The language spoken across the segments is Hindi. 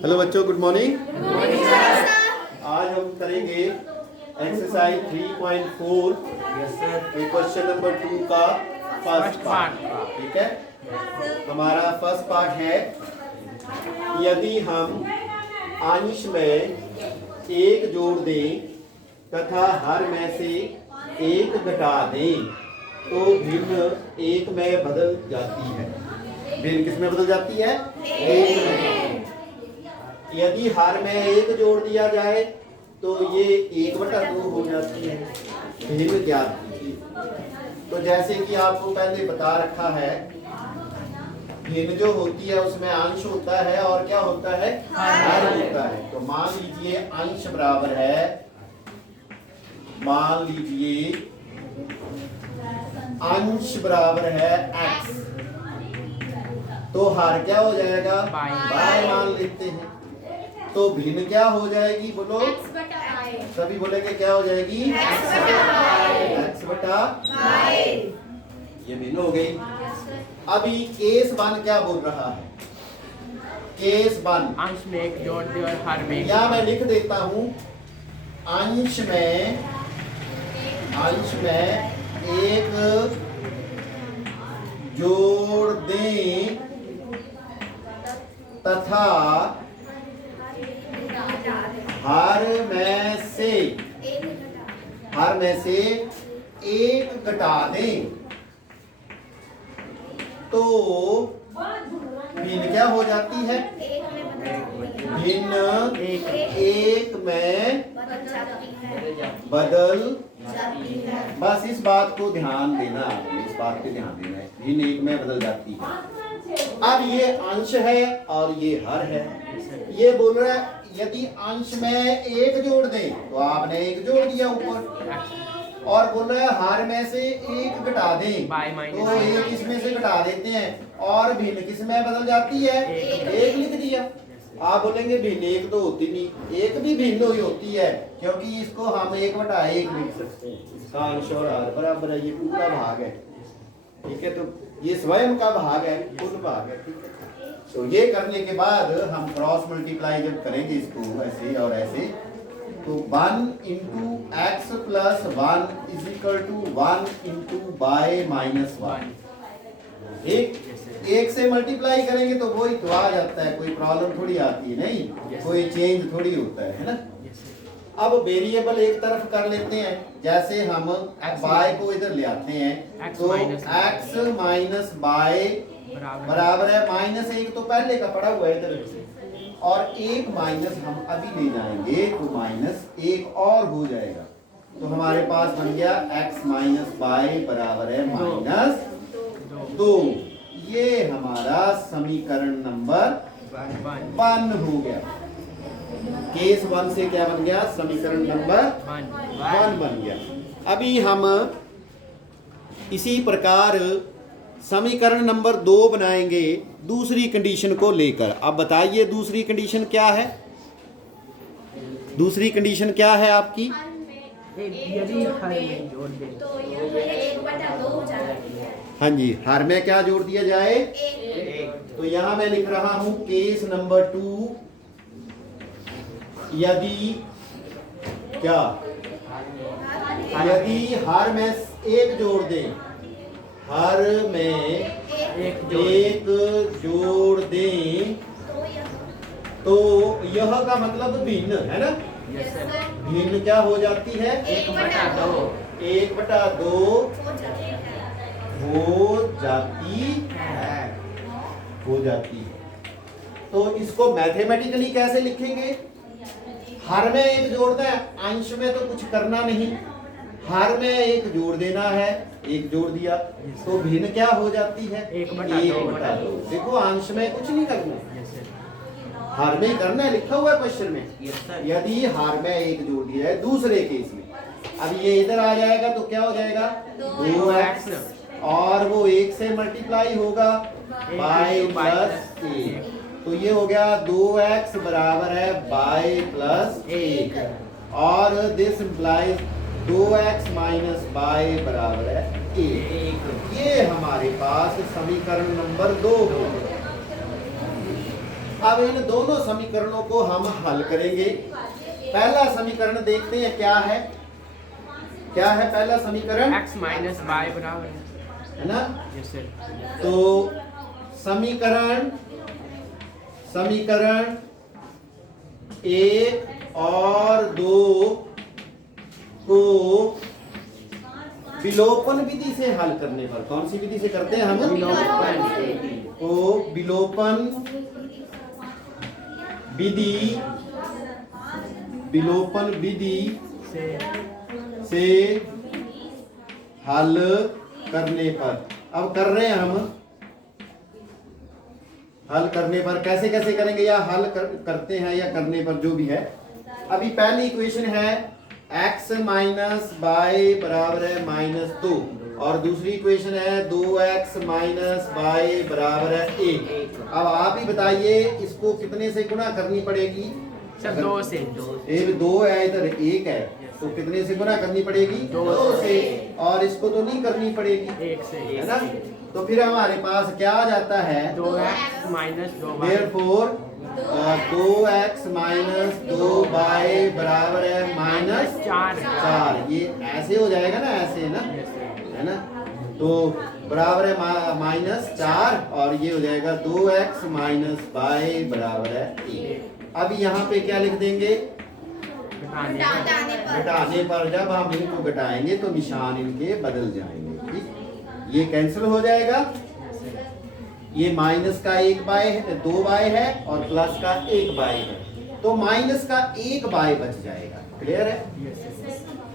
हेलो बच्चों, गुड मॉर्निंग। आज हम करेंगे एक्सरसाइज 3.4 क्वेश्चन नंबर 2 का फर्स्ट पार्ट। ठीक है, हमारा फर्स्ट पार्ट है यदि हम अंश में एक जोड़ दें तथा हर में से एक घटा दें तो भिन्न एक में बदल जाती है। भिन्न किस में बदल जाती है? एक में। यदि हर में एक जोड़ दिया जाए तो ये 1/2 हो जाती है। भिन्न ज्ञात कीजिए। तो जैसे कि आपको पहले बता रखा है, भिन्न जो होती है उसमें अंश होता है और क्या होता है? हर होता है। तो मान लीजिए अंश बराबर है, मान लीजिए अंश बराबर है x, तो हर क्या हो जाएगा? y मान लेते हैं। तो भिन्न क्या हो जाएगी? बोलो, सभी बोलेंगे क्या हो जाएगी? x बटा y। ये भिन्न हो गई। अभी केस 1 क्या बोल रहा है? केस 1 अंश में एक जोड़ दे और हर में या मैं लिख देता हूं, अंश में एक जोड़ दें तथा हर में से एक घटा दें तो भिन्न क्या हो जाती है? भिन्न एक में बदल जाती है। बस इस बात को ध्यान देना है, इस बात पे ध्यान देना है, भिन्न एक में बदल जाती है। अब ये अंश है और ये हर है। ये बोल रहा है यदि अंश में एक जोड़ दें तो आपने एक जोड़ दिया ऊपर, और बोल रहा है हर में से एक घटा दें तो एक इसमें से घटा देते हैं और भिन्न किस में बदल जाती है? एक लिख दिया। आप बोलेंगे भिन्न एक तो होती नहीं, एक भी भिन्न ही होती है क्योंकि इसको हम 1/1 लिख सकते हैं। इसका अंश और हर बराबर है, ये पूरा भाग है। ठीक है, तो ये स्वयं का भाग है, कुल भाग है। ठीक है, तो ये करने के बाद हम क्रॉस मल्टीप्लाई जब करेंगे इसको ऐसे और ऐसे, तो 1 into x plus 1 is equal to 1 into y minus 1। एक से मल्टीप्लाई करेंगे तो वही तो आ जाता है, कोई प्रॉब्लम थोड़ी आती है, नहीं कोई चेंज थोड़ी होता है ना। अब वेरिएबल एक तरफ कर लेते हैं, जैसे हम y को इधर ले आते हैं तो x माइनस y बराबर है -1, तो पहले का पड़ा हुआ है इधर, और एक माइनस हम अभी ले जाएंगे तो -1 और हो जाएगा। तो हमारे पास बन गया x माइनस y बराबर है -2। ये हमारा समीकरण नंबर 1 हो गया। केस 1 से क्या बन गया? समीकरण नंबर 1 बन गया। अभी हम इसी प्रकार समीकरण नंबर 2 बनाएंगे दूसरी कंडीशन को लेकर। अब बताइए दूसरी कंडीशन क्या है? दूसरी कंडीशन क्या है आपकी? यदि हर में जोड़ दे तो यह 1/2 हो जाती है। हाँ जी, हर में क्या जोड़ दिया जाए? तो यहाँ मैं लिख रहा हूं केस नंबर 2, यदि क्या? यदि हर में एक जोड़ दें, हर में एक जोड़ दें तो यह का मतलब भिन्न है ना। भिन्न क्या हो जाती है? 1/2 हो जाती है। तो इसको मैथमेटिकली कैसे लिखेंगे? हर में एक जोड़ना है, अंश में तो कुछ करना नहीं, हर में एक जोड़ देना है, एक जोड़ दिया तो भिन्न क्या हो जाती है? 1/2। देखो अंश में कुछ नहीं करना, हर में करना है, लिखा हुआ है क्वेश्चन में। यदि हर में एक जोड़ दिया है दूसरे केस में, अब ये इधर आ जाएगा तो क्या हो जाएगा? 2x, और वो 1 से मल्टीप्लाई होगा y प्लस 1, तो ये हो गया 2x बराबर है y प्लस 1, और this implies 2x minus y बराबर है 1। ये हमारे पास समीकरण नंबर 2 हो गया। अब इन दोनों समीकरणों को हम हल करेंगे। पहला समीकरण देखते हैं क्या है। क्या है पहला समीकरण? x माइनस वाई बराबर है ना। Yes sir. तो समीकरण 1 और 2 को विलोपन विधि से हल करने पर, कौन सी विधि से करते हैं हम? तो विलोपन विधि से हल करने पर। अब कर रहे हैं हम हल करने पर। कैसे कैसे करेंगे, या करते हैं या करने पर, जो भी है। अभी पहली इक्वेशन है x माइनस वाई बराबर है -2 और दूसरी इक्वेशन है 2x माइनस वाई बराबर है 1। अब आप ही बताइए इसको कितने से गुणा करनी पड़ेगी? सर 2 से। एक 2 है, इधर 1 है, तो कितने से गुणा करनी पड़ेगी? 2 से। और इसको तो नहीं करनी पड़ेगी, 1 से, है ना। तो फिर हमारे पास क्या आ जाता है? 2x minus 2y। Therefore 2x minus 2y बराबर है -4। ये ऐसे हो जाएगा ना, ऐसे ना, है ना। तो बराबर है -4 और ये हो जाएगा 2x माइनस y बराबर है 1। अब यहाँ पे क्या लिख देंगे? घटाने पर। जब हम इनको घटाएंगे तो निशान इनके बदल जाएंगे। ठीक, ये कैंसिल हो जाएगा। ये माइनस का 2y है और प्लस का 1y है, तो माइनस का 1y बच जाएगा। क्लियर है?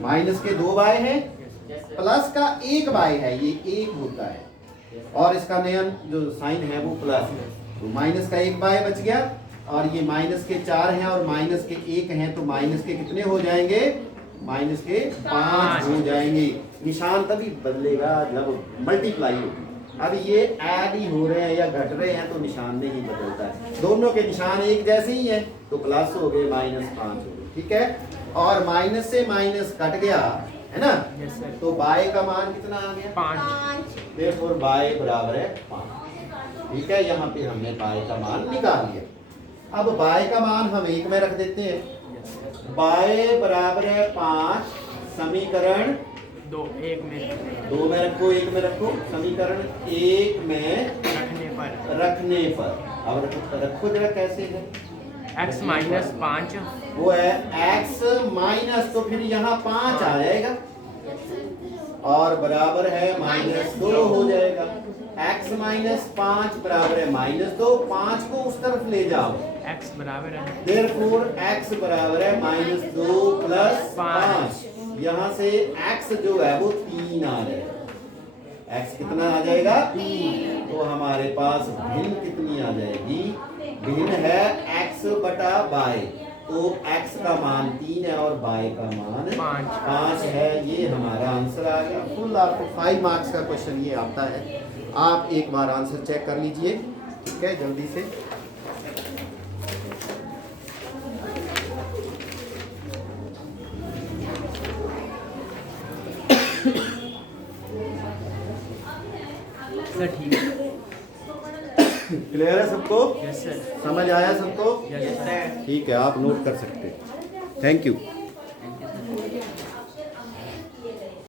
माइनस के 2y है, प्लस का 1y है, ये 1 होता है और इसका नया जो साइन है वो प्लस है। तो माइनस का 1y बच गया और ये माइनस के 4 हैं और माइनस के 1 हैं, तो माइनस के कितने हो जाएंगे? माइनस के 5 हो जाएंगे। निशान तभी बदलेगा जब मल्टीप्लाई होगी। अब ये ऐड ही हो रहे हैं या घट रहे हैं तो निशान नहीं बदलता है। दोनों के निशान एक जैसे ही हैं, तो प्लस हो गए, -5 हो गए। ठीक है, और माइनस से माइनस कट गया, है ना। तो बाय का मान कितना आ गया? 5। therefore बाय बराबर है 5। ठीक है, यहाँ पे हमने बाय का मान निकाल लिया। अब बाय का मान हम 1 में रख देते हैं। बाय बराबर है 5। समीकरण 2 1 में 2 में रखो, 1 में रखो। समीकरण 1 में रखने पर अब रखो जरा, कैसे है? x माइनस 5 वो है x माइनस, तो फिर यहाँ 5 आ जाएगा और बराबर है -2 हो जाएगा। x माइनस 5 बराबर है -2। 5 को उस तरफ ले जाओ, x बराबर है। therefore x बराबर है -2 प्लस 5। यहाँ से x जो है वो 3 आ जाएगा। x कितना आ जाएगा? 3। तो हमारे पास भिन्न कितनी आ जाएगी? भिन्न है x बटा y। तो x का मान 3 है और y का मान 5 है। ये हमारा आंसर आ गया। फुल आपको 5 मार्क्स का क्वेश्चन ये आता है। आप एक बार आंसर चेक कर लीजिए। ठीक है, जल्दी से। सर ठीक है। क्लियर है सबको? Yes sir. समझ आया सबको? Yes sir. ठीक है, आप नोट कर सकते हैं। Thank you.